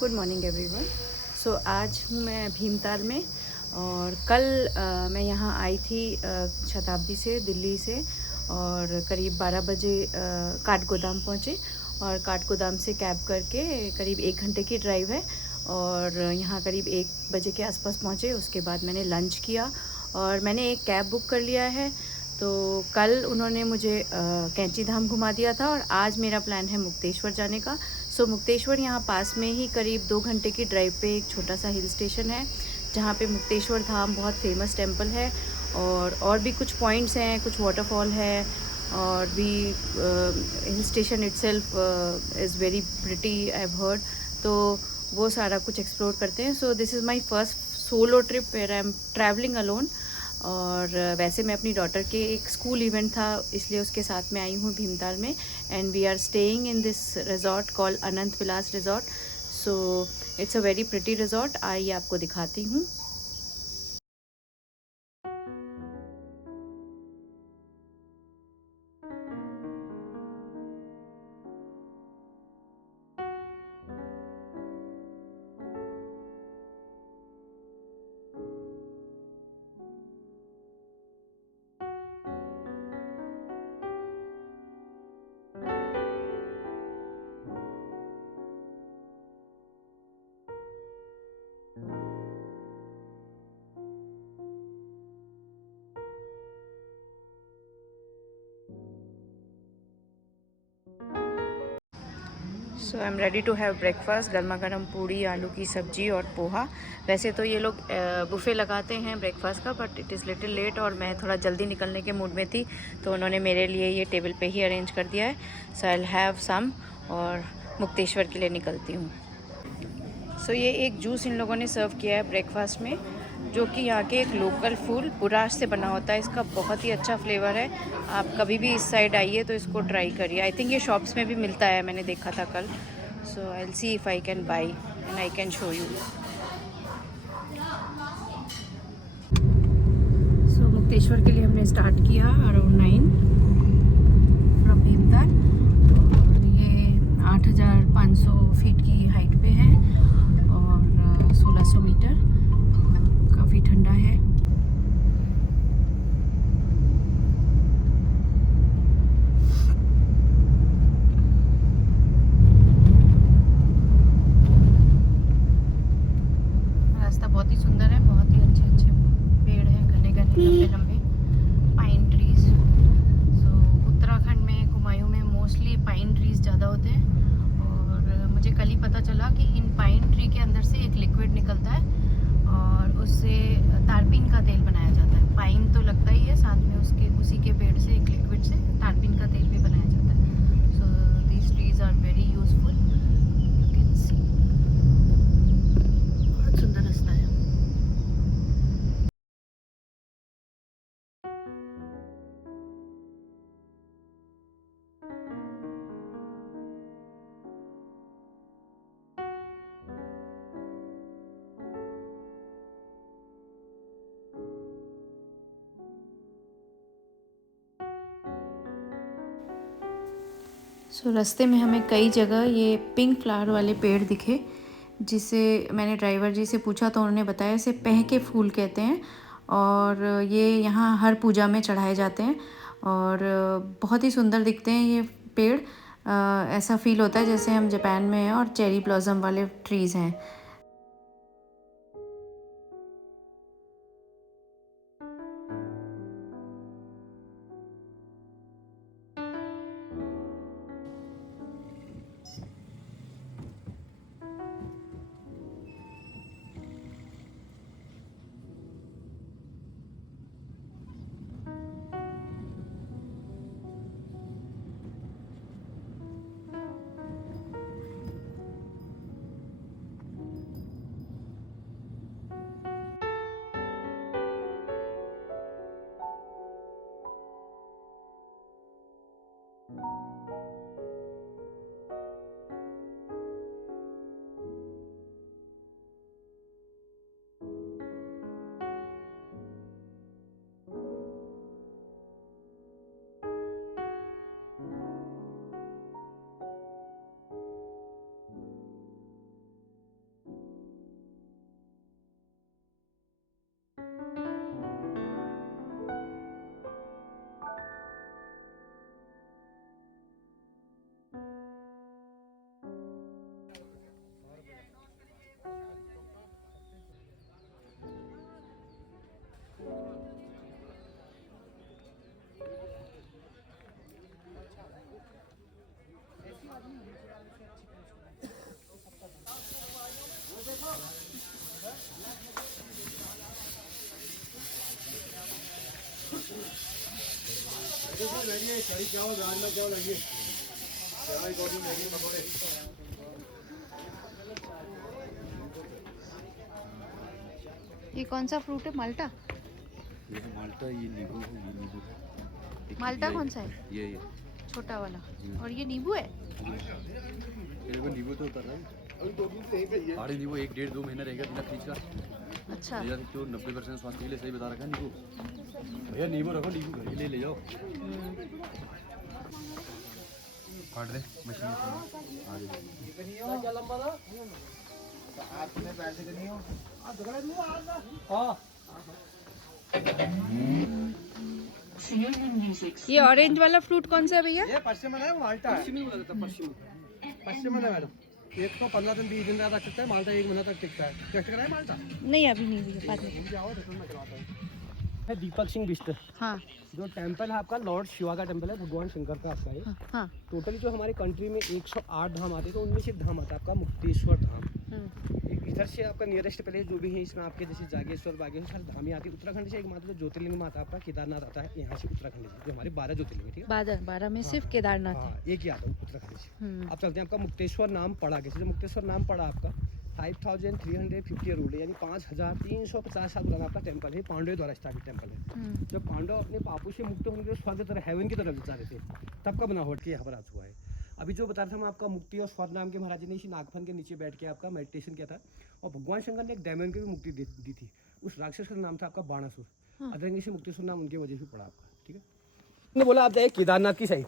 Good morning everyone. सो आज हूँ मैं भीमताल में और कल मैं यहाँ आई थी शताब्दी से, दिल्ली से, और करीब 12 बजे काठगोदाम पहुँचे और काठगोदाम से कैब करके करीब 1 घंटे की ड्राइव है और यहाँ करीब 1 बजे के आसपास पहुँचे। उसके बाद मैंने लंच किया और मैंने एक कैब बुक कर लिया है। तो कल उन्होंने मुझे कैंची धाम घुमा दिया था और आज मेरा प्लान है मुक्तेश्वर जाने का। सो मुक्तेश्वर यहाँ पास में ही करीब 2 घंटे की ड्राइव पे एक छोटा सा हिल स्टेशन है जहाँ पे मुक्तेश्वर धाम बहुत फेमस टेम्पल है और भी कुछ पॉइंट्स हैं, कुछ वाटरफॉल है और भी hill station itself is very pretty I have heard. तो वो सारा कुछ एक्सप्लोर करते हैं। So this is my first solo trip where I am travelling alone. और वैसे मैं अपनी डॉटर के एक स्कूल इवेंट था इसलिए उसके साथ में आई हूँ भीमताल में। And we are staying in this resort called Anant Vilas resort. So it's a very pretty resort. आइए आपको दिखाती हूँ। So I am ready to have breakfast. गर्मा गर्म पूड़ी, आलू की सब्जी और पोहा। वैसे तो ये लोग बुफ़े लगाते हैं ब्रेकफास्ट का, but it is little late और मैं थोड़ा जल्दी निकलने के मूड में थी तो उन्होंने मेरे लिए ये टेबल पे ही अरेंज कर दिया है। सो आई विल हैव सम और मुक्तेश्वर के लिए निकलती हूँ। सो ये एक जूस इन लोगों ने सर्व किया है ब्रेकफास्ट में, जो कि यहाँ के एक लोकल फूल बुराश से बना होता है। इसका बहुत ही अच्छा फ्लेवर है। आप कभी भी इस साइड आइए तो इसको ट्राई करिए। आई थिंक ये शॉप्स में भी मिलता है, मैंने देखा था कल। So I will see if I can buy and I can show you. So Mukteshwar के लिए हमने स्टार्ट किया अराउंड 9 फ्रॉम भीमताल। और ये 8,500 फीट की हाइट पे है और 1600 मीटर। काफ़ी ठंडा है। रास्ता बहुत ही सुंदर है, बहुत ही अच्छे अच्छे पेड़ हैं, घने घने लंबे लंबे पाइन ट्रीज। सो उत्तराखंड में कुमायूं में मोस्टली पाइन ट्रीज ज़्यादा होते हैं और मुझे कल ही पता चला कि इन पाइन ट्री के अंदर से एक लिक्विड निकलता है और उससे तारपीन का तेल बनाया जाता है। पाइन तो लगता ही है, साथ में उसके उसी के पेड़ से एक लिक्विड से तारपीन का तेल भी बनाया जाता है। So these trees are very useful. You can see बहुत सुंदर रास्ता है। सो रास्ते में हमें कई जगह ये पिंक फ्लावर वाले पेड़ दिखे, जिसे मैंने ड्राइवर जी से पूछा तो उन्होंने बताया इसे पह के फूल कहते हैं और ये यहाँ हर पूजा में चढ़ाए जाते हैं और बहुत ही सुंदर दिखते हैं ये पेड़। ऐसा फील होता है जैसे हम जापान में हैं और चेरी ब्लॉसम वाले ट्रीज़ हैं। ये कौन सा फ्रूट है? माल्टा? ये माल्टा, ये नींबू है, ये नींबू है। माल्टा कौन सा है? ये छोटा वाला। और ये नींबू है? ये नींबू तो उतर रहा है। पहाड़ी नींबू 1-1.5-2 महीना रहेगा बिना फ्रिज का। अच्छा। भैया तो 90% स्वास्थ्य के लिए सही बता रखा है नींबू। भैया नींबू रखो, नींबू घर के लिए ले जाओ। काट दे मशीन ये ऑरेंज वाला फ्रूट कौन सा है भैया? ये पश्चिम है, माल्टा है। पश्चिम है मैडम। एक तो 15 दिन 20 दिन तक टिकता है, माल्टा 1 महीना तक टिकता है। टेस्ट कराए माल्टा? नहीं अभी नहीं भैया, बाद में। जाओ रिटर्न में करवाता हूँ। है दीपक सिंह बिष्ट। हाँ जो टेंपल है आपका लॉर्ड शिवा का टेंपल है, भगवान शंकर का आपका है। हाँ हाँ। टोटली जो हमारी कंट्री में 108 धाम आते हैं, तो उनमें से एक धाम आता है आपका मुक्तेश्वर धाम। एक इधर से आपका नियरेस्ट प्लेस जो भी है इसमें आपके जैसे जागेश्वर बागेश्वर सारे धाम ही आती है। उत्तराखंड से एक मात्र ज्योतिर्लिंग में आता है आपका केदारनाथ आता है, यहाँ से उत्तराखंड से जो हमारे 12 ज्योतिर्लिंग है, ठीक है। 12 में सिर्फ केदारनाथ है। हाँ, एक ही आता है उत्तराखंड से। अब चलते हैं आपका मुक्तेश्वर नाम पड़ा कैसे? जो मुक्तेश्वर नाम पड़ा आपका 5350 ईयर ओल्ड है, यानी 5350 साल पुराना आपका टेंपल है। पांडवों द्वारा स्टार्टेड टेंपल है। जब पांडव अपने पापों से मुक्त होने के लिए स्वर्ग तरफ हेवन की तरफ जा रहे थे, तब का बनावट के यहाँ पर आज हुआ है। अभी जो बता रहा था मैं आपका, मुक्ति और स्वर्ग नाम के महाराज ने इसी नागफन के नीचे बैठ के आपका मेडिटेशन किया था, और भगवान शंकर ने एक डायमंड को भी मुक्ति दी थी। उस राक्षस का नाम था आपका बाणासुर। अदरंगी से मुक्तेश्वर नाम उनकी वजह से पड़ा आपका, ठीक है। ने बोला आप जाइए केदारनाथ की साइड,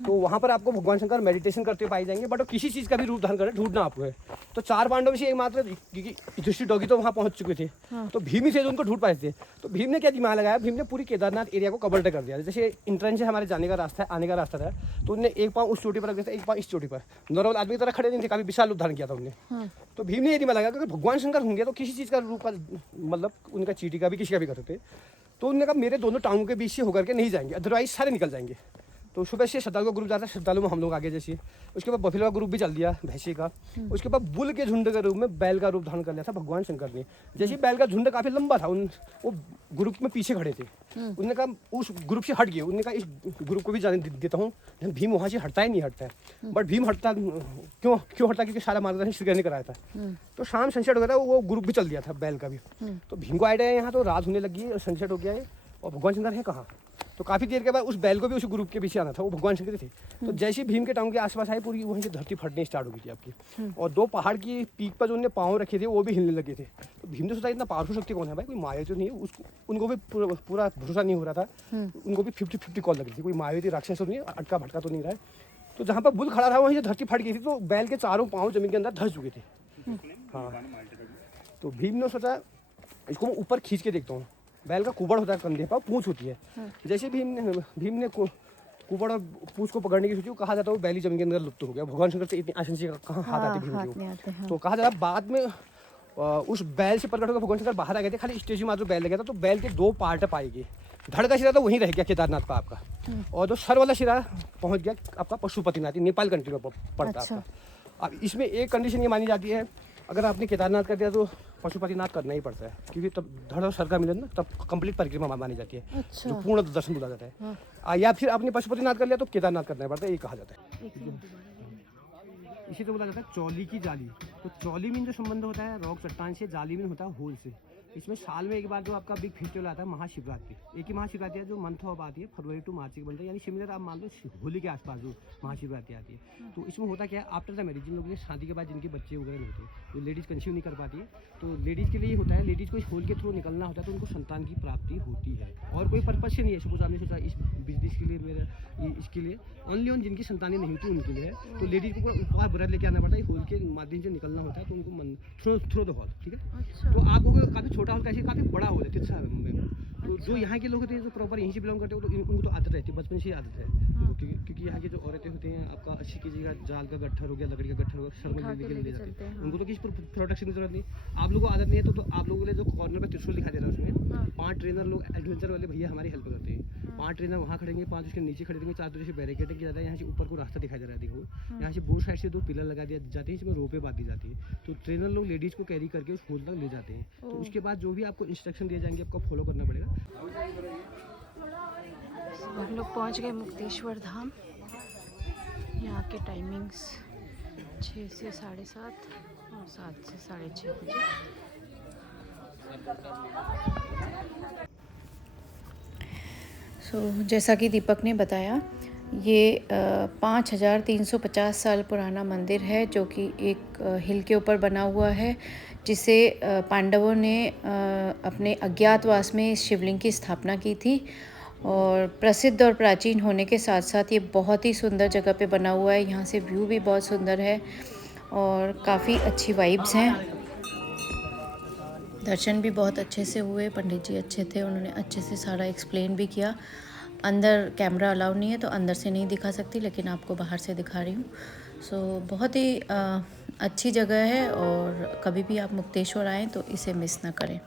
तो वहाँ पर आपको भगवान शंकर मेडिटेशन करते हुए पाए जाएंगे, बट वो किसी चीज़ का भी रूप धारण कर ढूंढना आपको है। तो 4 पांडव से एकमात्र, क्योंकि युधिष्ठिर डॉगी तो वहाँ पहुँच चुके थे, तो भीम ही थे जो उनको ढूंढ पाए थे। तो भीम ने क्या दिमाग लगाया, भीम ने पूरी केदारनाथ एरिया को कवर कर दिया। जैसे इंट्रेंस से हमारे जाने का रास्ता है, आने का रास्ता था, तो उन्होंने एक पाँव उस चोटी पर रख दिया था, एक पाँव इस चोटी पर। नॉर्मल आदमी की तरह खड़े नहीं थे, काफी विशाल रूप धारण किया था उन्होंने। तो भीम ने ये दिमाग लगाया कि अगर भगवान शंकर होंगे तो किसी चीज़ का रूप का, मतलब उनका चीटी का भी किसी का भी करते थे। तो उन्होंने कहा मेरे दोनों टांगों के बीच से होकर के नहीं जाएंगे, अदरवाइज सारे निकल जाएंगे। तो सुबह से श्रद्धालु का ग्रुप जाता है, श्रद्धालु में हम लोग आगे जैसे। उसके बाद बफेलो का ग्रुप भी चल दिया, भैंसे का। उसके बाद बुल के झुंड के रूप में बैल का रूप धारण कर लिया था भगवान शंकर ने। जैसे बैल का झुंड काफी लंबा था, वो ग्रुप में पीछे खड़े थे। उन्होंने कहा उस ग्रुप से हट गए, उन्होंने कहा इस ग्रुप को भी जाने देता हूँ। भीम वहाँ से हटता ही नहीं हटता है, बट भीम हटता क्यों हटता, क्योंकि सारा मार्गदर्शन श्री ने कराया था। तो शाम सनसेट हो गया था, वो ग्रुप भी चल दिया था बैल का भी। तो भीम को आइडिया है यहाँ, तो रात होने लगी, सनसेट हो गया है, और भगवान शंकर है कहाँ। तो काफ़ी देर के बाद उस बैल को भी उस ग्रुप के पीछे आना था, वो भगवान शंकर थे। तो जैसे भीम के टांग के आसपास आए, पूरी वहीं से धरती फटने स्टार्ट हो गई थी आपकी। और 2 पहाड़ की पीक पर जो उन्होंने पाँव रखे थे वो भी हिलने लगे थे। तो भीम ने सोचा इतना पावरफुल शक्ति कौन है भाई, कोई माया तो नहीं है। उसको उनको भी पूरा भरोसा नहीं हो रहा था, उनको भी 50-50 कॉल लग रही थी, कोई माया राक्षस तो नहीं है, अटका भटका तो नहीं रहा है। तो जहाँ पर बुल खड़ा था वहीं से धरती फट गई थी, तो बैल के चारों पाँव जमीन के अंदर धंस चुके थे। हाँ, तो भीम ने सोचा इसको मैं ऊपर खींच के देखता हूँ। बैल का कुबड़ होता है कंधे पर, पूंछ होती है। जैसे भीम ने कुबड़ और पूंछ को पकड़ने की सोची, कहा जाता है वो बैली जमीन के अंदर लुप्त हो गया। भगवान शंकर से इतनी आसानी से कहाँ हाथ आते भीम के। तो कहा जाता है बाद में उस बैल से प्रकट होकर भगवान शंकर बाहर आ गए थे, खाली स्टेज में मात्र बैल लगा था। तो बैल के 2 पार्ट पाए गए, धड़ का सिरा तो वहीं रह गया केदारनाथ का आपका, और जो सर वाला सिरा पहुँच गया आपका पशुपतिनाथ, नेपाल कंट्री में पड़ता है। अब इसमें एक कंडीशन ये मानी जाती है, अगर आपने केदारनाथ कर दिया तो पशुपतिनाथ करना ही पड़ता है, क्योंकि तब धड़ और सर का मिलन ना, तब कंप्लीट परिक्रमा मानी जाती है। अच्छा। जो पूर्ण दर्शन बोला जाता है। या फिर आपने पशुपतिनाथ कर लिया तो केदारनाथ करना पड़ता है, ये कहा जाता है। इसी तो बोला जाता है चौली की जाली। तो चौली में जो संबंध होता है रॉक चट्टान से, जाली में होता है होल से। इसमें साल में एक बार जो आपका बिग फेस्टिवल आता है महाशिवरात्रि, एक ही महाशिवरात्रि है जो मंथ ऑफ आती है, फरवरी टू मार्च की बनता है, यानी सिमिलर आप मान लो होली के आसपास जो महाशिवरात्रि आती है। तो इसमें होता क्या है, आफ्टर द मैरिज जिन लोगों के शादी के बाद जिनके बच्चे वगैरह नहीं होते, जो लेडीज़ कंसीव नहीं कर पाती है, तो लेडीज़ के लिए होता है, लेडीज़ को इस होल के थ्रू निकलना होता है, तो उनको संतान की प्राप्ति होती है। और कोई पर्पज से नहीं है, सपोज आपने सोचा इस बिजनेस के लिए, मेरे इसके लिए ओनली ऑन जिनकी संतानें नहीं होती उनके लिए है। तो लेडीज़ को पूरा व्रत लेके आना पड़ता है, होल के माध्यम से निकलना होता है, तो उनको थ्रो द हॉल, ठीक है। तो आपको काफ़ी छोटा हॉल कैसे, काफ़ी बड़ा हॉल है तिरछा मुंबई में। तो जो यहाँ के लोग होते हैं जो प्रॉपर यहीं से बिलोंग करते हो, तो उनको तो आदत रहती है, बचपन से ही आदत है। क्योंकि यहाँ की जो औरतें होती हैं आपका 80 kg का जाल का गट्ठर हो गया, लकड़ी का गट्ठर हो गया, सर में लेके ले जाते हैं। उनको तो किसी प्रोटेक्शन की जरूरत नहीं। आप लोगों को आदत नहीं है, तो आप लोगों के लिए जो कॉर्नर पे त्रिशूल दिखाई दे रहा है, उसमें 5 ट्रेनर लोग एडवेंचर वाले भैया हमारी हेल्प करते हैं। 5 ट्रेनर वहाँ खड़ेंगे, 5 उसके नीचे खड़े देंगे, 4 दूसरे से बैरिकेडिंग किया जाता है। यहाँ से ऊपर को रास्ता दिखाई दे रहा है, देखो यहाँ से बोथ साइड से 2 पिलर लगा दिया जाते हैं, इसमें रोपे बांध दी जाती है। तो ट्रेनर लोग लेडीज़ को कैरी करके उस होल तक ले जाते हैं। तो उसके बाद जो भी आपको इंस्ट्रक्शन दिए जाएंगे आपको फॉलो करना पड़ेगा। हम लोग पहुंच गए मुक्तेश्वर धाम। यहाँ के टाइमिंग्स 6 से 7:30 और 7 से 6:30 बजे। जैसा कि दीपक ने बताया, ये 5350 साल पुराना मंदिर है, जो कि एक हिल के ऊपर बना हुआ है, जिसे पांडवों ने अपने अज्ञातवास में इस शिवलिंग की स्थापना की थी। और प्रसिद्ध और प्राचीन होने के साथ साथ ये बहुत ही सुंदर जगह पे बना हुआ है। यहाँ से व्यू भी बहुत सुंदर है और काफ़ी अच्छी वाइब्स हैं। दर्शन भी बहुत अच्छे से हुए, पंडित जी अच्छे थे, उन्होंने अच्छे से सारा एक्सप्लेन भी किया। अंदर कैमरा अलाउ नहीं है तो अंदर से नहीं दिखा सकती, लेकिन आपको बाहर से दिखा रही हूँ। बहुत ही अच्छी जगह है और कभी भी आप मुक्तेश्वर आएँ तो इसे मिस ना करें।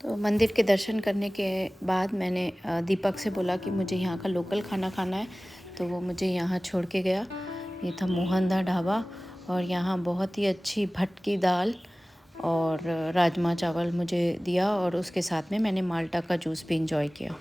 तो मंदिर के दर्शन करने के बाद मैंने दीपक से बोला कि मुझे यहाँ का लोकल खाना खाना है, तो वो मुझे यहाँ छोड़ के गया। ये था मोहनदा ढाबा और यहाँ बहुत ही अच्छी भट्ट की दाल और राजमा चावल मुझे दिया और उसके साथ में मैंने माल्टा का जूस भी इंजॉय किया।